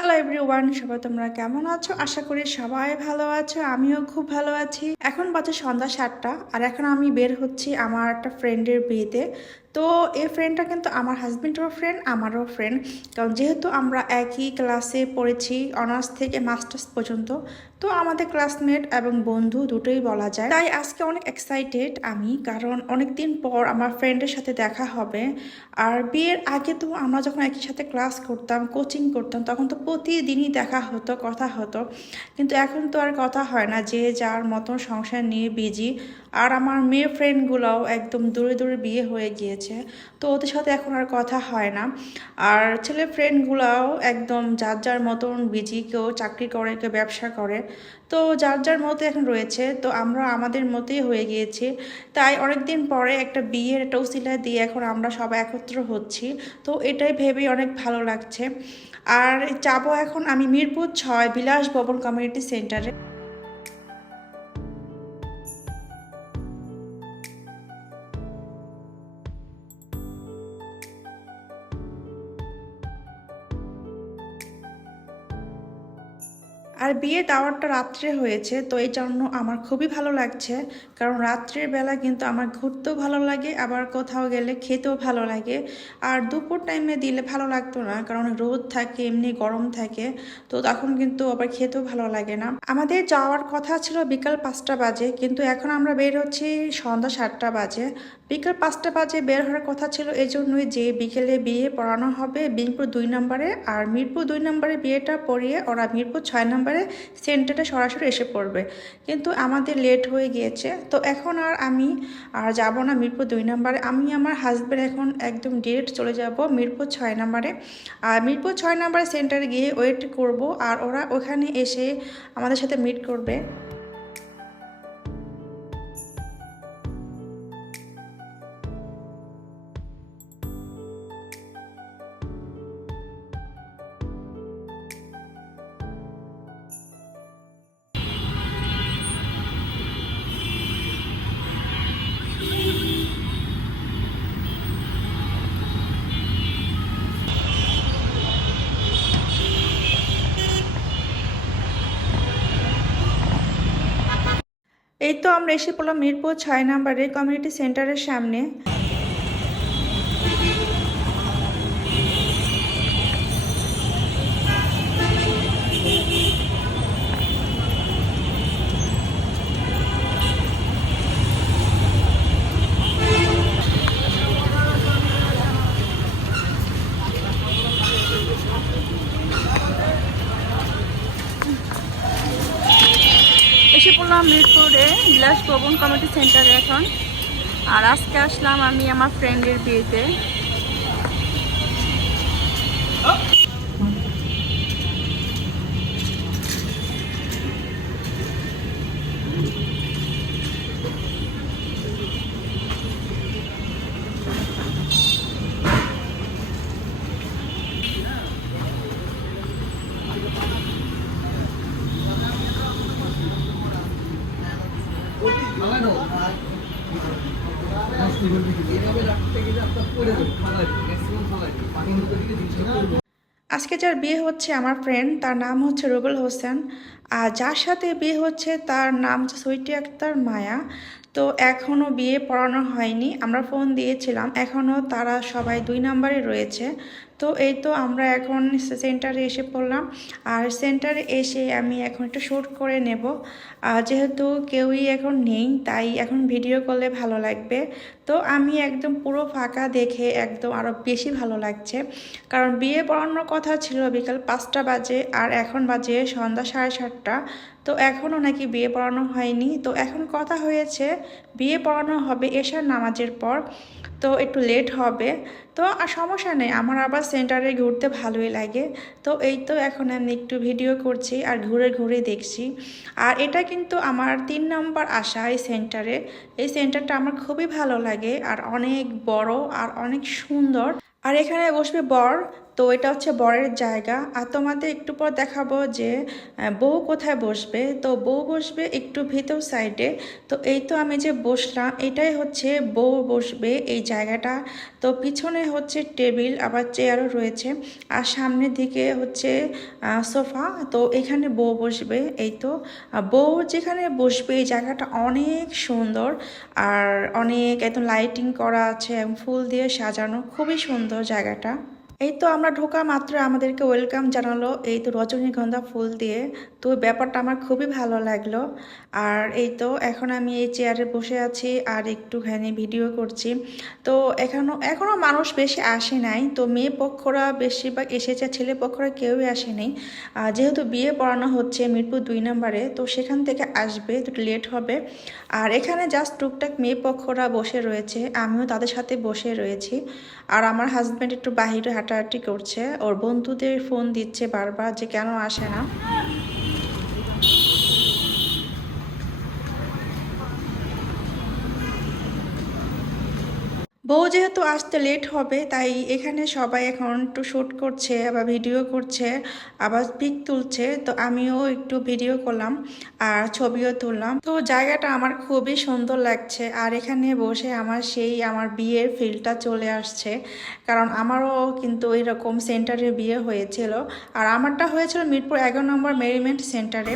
Hello. Hello everyone, সবাই তোমরা কেমন আছো? আশা করি সবাই ভালো আছো, আমিও খুব ভালো আছি। এখন বাজে সন্ধ্যা সাতটা, আর এখন আমি বের হচ্ছি আমার একটা ফ্রেন্ডের বিয়েতে। তো এই ফ্রেন্ডটা কিন্তু আমার হাজব্যান্ডেরও ফ্রেন্ড, আমারও ফ্রেন্ড। কারণ যেহেতু আমরা একই ক্লাসে পড়েছি, অনার্স থেকে মাস্টার্স পর্যন্ত, তো আমাদের ক্লাসমেট এবং বন্ধু দুটোই বলা যায়। তাই আজকে অনেক এক্সাইটেড আমি, কারণ অনেক দিন পর আমার ফ্রেন্ডের সাথে দেখা হবে। আর বিয়ের আগে তো আমরা যখন একই সাথে ক্লাস করতাম কোচিং করতাম, তখন তো প্রতিদিনই দেখা হতো, কথা হতো। কিন্তু এখন তো আর কথা হয় না, যে যার মতন সংসার নিয়ে বিজি আর আমার মেয়ে ফ্রেন্ডগুলোও একদম দূরে দূরে বিয়ে হয়ে গিয়েছে। তো ওদের সাথে এখন আর কথা হয় না। আর ছেলে ফ্রেন্ডগুলোও একদম যার যার মতন বিজি কেউ চাকরি করে, কেউ ব্যবসা করে। তো যার যার মতো এখন রয়েছে, তো আমরা আমাদের মতোই হয়ে গিয়েছি। তাই অনেকদিন পরে একটা বিয়ের একটা উসিলা দিয়ে এখন আমরা সবাই একত্র হচ্ছি। তো এটাই ভেবেই অনেক ভালো লাগছে। আর যাব এখন আমি মিরপুর ছয় বিলাস ভবন কমিউনিটি সেন্টারে। আর বিয়ে দাওয়ারটা রাত্রে হয়েছে, তো এই জন্য আমার খুবই ভালো লাগছে। কারণ রাত্রের বেলা কিন্তু আমার ঘুরতেও ভালো লাগে, আবার কোথাও গেলে খেতেও ভালো লাগে। আর দুপুর টাইমে দিলে ভালো লাগতো না, কারণ রোদ থাকে, এমনি গরম থাকে, তো তখন কিন্তু আবার খেতেও ভালো লাগে না। আমাদের যাওয়ার কথা ছিল বিকাল পাঁচটা বাজে, কিন্তু এখন আমরা বের হচ্ছি সন্ধ্যা সাতটা বাজে। বিকেল পাঁচটা বাজে বের হওয়ার কথা ছিল এই জন্যই যে বিকেলে বিয়ে পড়ানো হবে, বিনপুর দুই নম্বরে আর মিরপুর দুই নম্বরে বিয়েটা পড়িয়ে ওরা মিরপুর ছয় নম্বরে সেন্টারে সরাসরি এসে পড়বে। কিন্তু আমাদের লেট হয়ে গিয়েছে। তো এখন আর আমি আর যাব না মিরপুর দুই নম্বরে। আমি আমার হাজব্যান্ড এখন একদম ডিরেক্ট চলে যাব মিরপুর ছয় নম্বরে। আর মিরপুর ছয় নম্বরে সেন্টারে গিয়ে ওয়েট করব আর ওরা ওখানে এসে আমাদের সাথে মিট করবে। এই তো আমরা এসে পড়লাম মিরপুর ছয় নম্বরের কমিউনিটি সেন্টারের সামনে। এসে মিরপুরে বিলাস ভবন কমিটি সেন্টারে এখন। আর আজকে আসলাম আমি আমার ফ্রেন্ডের বিয়েতে। আজকে যার বিয়ে হচ্ছে আমার ফ্রেন্ড তার নাম হচ্ছে রুবেল হোসেন। আর যার সাথে বিয়ে হচ্ছে তার নাম হচ্ছে সুইটি আক্তার মায়া। তো এখনও বিয়ে পড়ানো হয়নি, আমরা ফোন দিয়েছিলাম। এখনও তারা সবাই দুই নম্বরে রয়েছে। তো এই তো আমরা এখন সেন্টারে এসে পড়লাম। আর সেন্টারে এসে আমি এখন একটু শ্যুট করে নেব। যেহেতু কেউই এখন নেই, তাই এখন ভিডিও করলে ভালো লাগবে। তো আমি একদম পুরো ফাঁকা দেখে একদম আরও বেশি ভালো লাগছে। কারণ বিয়ে পড়ানোর কথা ছিল বিকাল পাঁচটা বাজে আর এখন বাজে সন্ধ্যা সাড়ে সাতটা। তো এখনও নাকি বিয়ে পড়ানো হয়নি। তো এখন কথা হয়েছে, বিয়ে পড়ানো হবে এশার নামাজের পর। তো একটু লেট হবে। তো আর সমস্যা নেই, আমার আবার সেন্টারে ঘুরতে ভালোই লাগে। তো এই তো এখন আমি একটু ভিডিও করছি আর ঘুরে ঘুরে দেখছি। আর এটা কিন্তু আমার তিন নম্বর আসা এই সেন্টারে এই সেন্টারটা আমার খুবই ভালো লাগে আর অনেক বড় আর অনেক সুন্দর। আর এখানে বসবে বর। তো এটা হচ্ছে বরের জায়গা। আর তোমাদের একটু পর দেখাবো যে বউ কোথায় বসবে। তো বউ বসবে একটু ভিতর সাইডে। তো এই তো আমি যে বসলাম, এটাই হচ্ছে বউ বসবে এই জায়গাটা। তো পিছনে হচ্ছে টেবিল, আবার চেয়ারও রয়েছে। আর সামনের দিকে হচ্ছে সোফা। তো এখানে বউ বসবে, এই তো। বউ যেখানে বসবে, এই জায়গাটা অনেক সুন্দর। আর অনেক একদম লাইটিং করা আছে ফুল দিয়ে সাজানো। খুবই সুন্দর জায়গাটা। এই তো আমরা ঢোকা মাত্র, আমাদেরকে ওয়েলকাম জানালো। এই তো রজনীগন্ধা ফুল দিয়ে। তো ব্যাপারটা আমার খুবই ভালো লাগল। আর এই তো এখন আমি এই চেয়ারে বসে আছি আর একটুখানি ভিডিও করছি। তো এখনও এখনও মানুষ বেশি আসে নাই। তো মেয়ে পক্ষরা বেশিরভাগ এসেছে, ছেলে পক্ষরা কেউই আসেনি যেহেতু বিয়ে পড়ানো হচ্ছে মিরপুর দুই নম্বরে, তো সেখান থেকে আসবে তো লেট হবে। আর এখানে জাস্ট টুকটাক মেয়ে পক্ষরা বসে রয়েছে, আমিও তাদের সাথে বসে রয়েছি। আর আমার হাজব্যান্ড একটু বাহিরে হাঁটাহাঁটি করছে। ওর বন্ধুদের ফোন দিচ্ছে বারবার যে কেন আসে না। বউ যেহেতু আসতে লেট হবে, তাই এখানে সবাই এখন একটু শ্যুট করছে, আবার ভিডিও করছে, আবার পিক তুলছে। তো আমিও একটু ভিডিও করলাম আর ছবিও তুললাম। তো জায়গাটা আমার খুবই সুন্দর লাগছে। আর এখানে বসে আমার সেই আমার বিয়ের ফিলটা চলে আসছে। কারণ আমারও কিন্তু এরকম সেন্টারে বিয়ে হয়েছিল। আর আমারটা হয়েছিল মিরপুর এগারো নম্বর মেরিমেন্ট সেন্টারে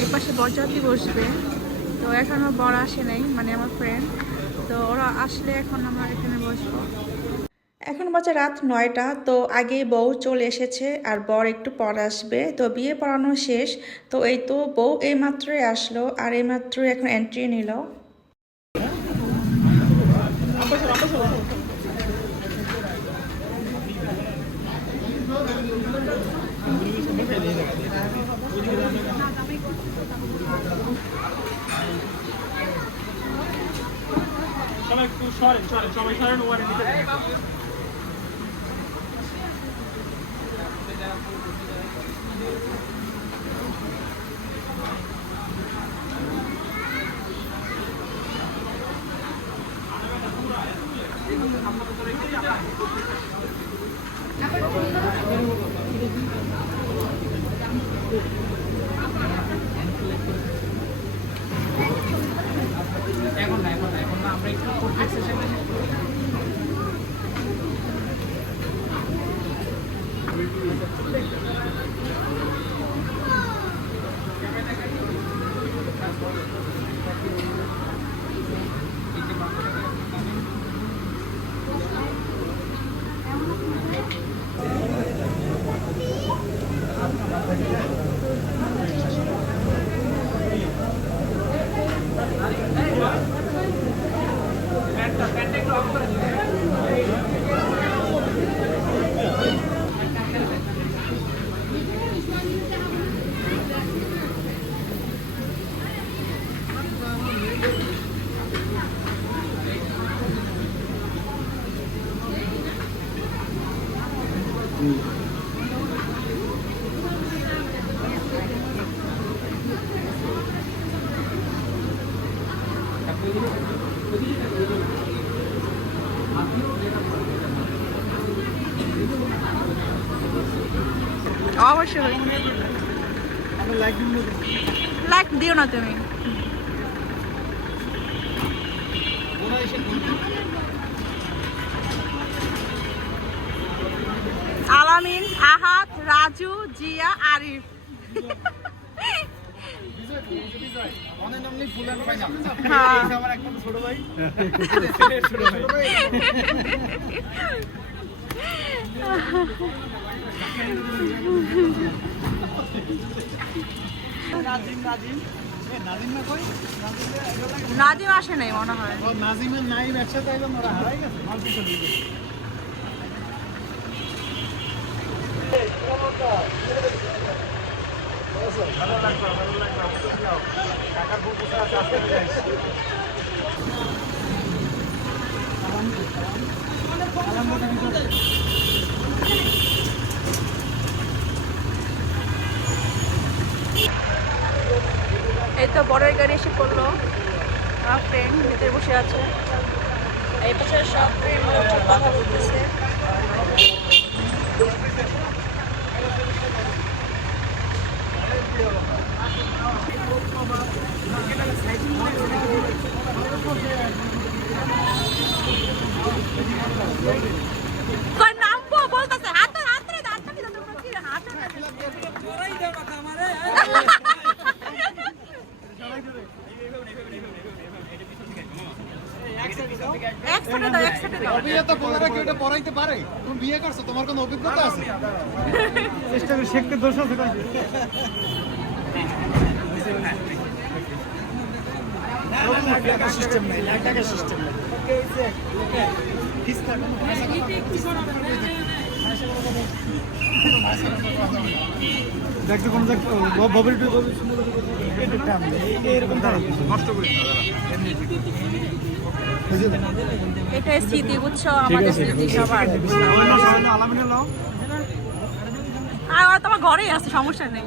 এর পাশে বরযাত্রী বসবে। তো এখনও বর আসে নাই মানে আমার ফ্রেন্ড তো ওরা আসলে এখন আমরা এখানে বসবো। এখন বাজে রাত নয়টা তো আগে বউ চলে এসেছে আর বর একটু পর আসবে। তো বিয়ে পড়ানো শেষ তো এই তো বউ এই মাত্রই আসলো আর এই মাত্রই এখন এন্ট্রি নিল। একটু সরেন সরেন সবাই সরেন ওয়ারে অবশ্যই লাইক দিও না তুমি। আলামিন আহাত রাজু জিয়া আরিফ। হ্যাঁ। নাজিম আসে নাই মনে হয়। নাজিমের নাই একসাথে একদম ওরা হারাই গেছে মাল্টি চলে গেছে টাকার এই তো বড়ের গাড়ি এসে পড়ল। আমার ফ্রেন্ড ভিতরে বসে আছে। এই পাশে সব ফ্রেন্ড কথা বলতেছে কই নামবো বলতেছে হাত হাত রে হাত কি দাও কি হাত একসাথে দাও একসাথে দাও বিয়ে তো বলে রাখি ওটা পড়াইতে পারে তুমি বিয়ে করছ তোমার কোনো অভিজ্ঞতা আছে? চেষ্টা করে শেখতে দোষ আছে সিস্টেম নাই লাখ টাকা সিস্টেম নাই দেখতে কোন দেখ টু এরকম নষ্ট করি এটা স্মৃতি বুঝছ। আমাদের স্মৃতি সবার আর তোমার ঘরেই আছে সমস্যা নেই।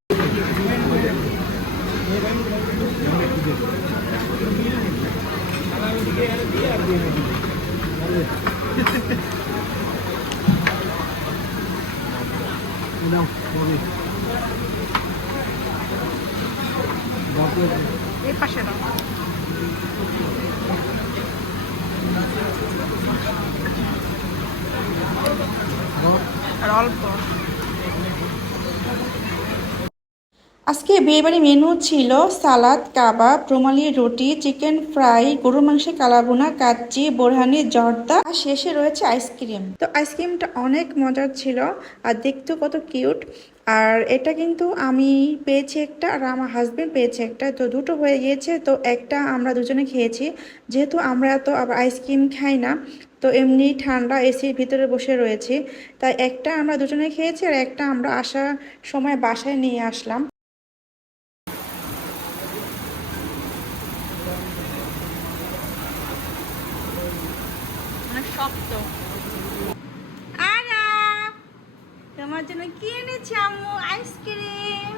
নাও বলি এই পাশে দাও। আর অল্প। আজকে বিয়েবাড়ি মেনু ছিল সালাদ, কাবাব, রুমালি, রুটি, চিকেন ফ্রাই গরু মাংসের কালাবোনা কাচ্চি, বোরহানি, জর্দা, আর শেষে রয়েছে আইসক্রিম। তো আইসক্রিমটা অনেক মজার ছিল আর দেখতেও কত কিউট। আর এটা কিন্তু আমি পেয়েছি একটা আর আমার হাজবেন্ড পেয়েছে একটা। তো দুটো হয়ে গিয়েছে, তো একটা আমরা দুজনে খেয়েছি। যেহেতু আমরা তো আবার আইসক্রিম খাই না, তো এমনি ঠান্ডা এসির ভিতরে বসে রয়েছি। তাই একটা আমরা দুজনে খেয়েছি আর একটা আমরা আসার সময় বাসায় নিয়ে আসলাম। অনেক শক্ত। আরা, তোমার জন্য কি এনেছি আম্মু? আইসক্রিম।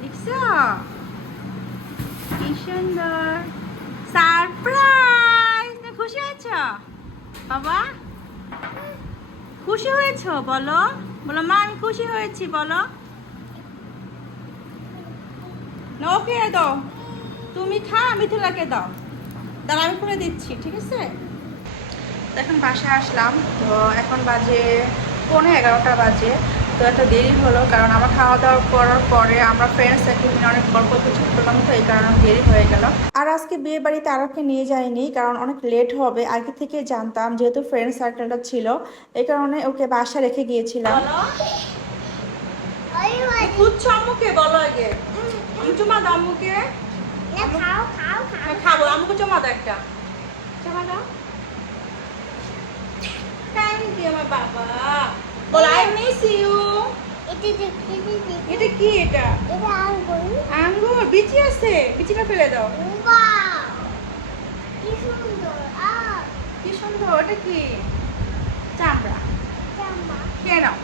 দেখছ? কি সুন্দর। সারপ্রাইজ! খুশি হয়েছ? বাবা, খুশি হয়েছ? বলো। বলো, মা, আমি খুশি হয়েছি, বলো। ওকে দাও। তুমি খা মিথুলাকে দাও। দাঁড়া আমি করে দিচ্ছি, ঠিক আছে? এখন বাসায় আসলাম তো এখন বাজে পৌনে এগারোটা বাজে তো একটা দেরি হলো কারণ আমার খাওয়া দাওয়া করার পরে আমরা ফ্রেন্ডস এখানে অনেক গল্প কিছু করলাম তো এই কারণে দেরি হয়ে গেল। আর আজকে বিয়ে বাড়িতে আরবকে নিয়ে যাইনি কারণ অনেক লেট হবে। আগে থেকে জানতাম যেহেতু ফ্রেন্ড সার্কেলটা ছিল এই কারণে ওকে বাসা রেখে গিয়েছিলাম। আম্মুকে? বলো আগে। আমি চুমা দাও আম্মুকে। খাও খাও খাও। খাব। আমাকে চুমা দাও একটা। চুমা দাও। থ্যাংক ইউ আমার বাবা বল আই মিস ইউ এটা কি এটা আঙ্গুর বিচি আছে বিচিটা ফেলে দাও কি সুন্দর আ কি সুন্দর ওটা কি চামড়া খেয়ে নাও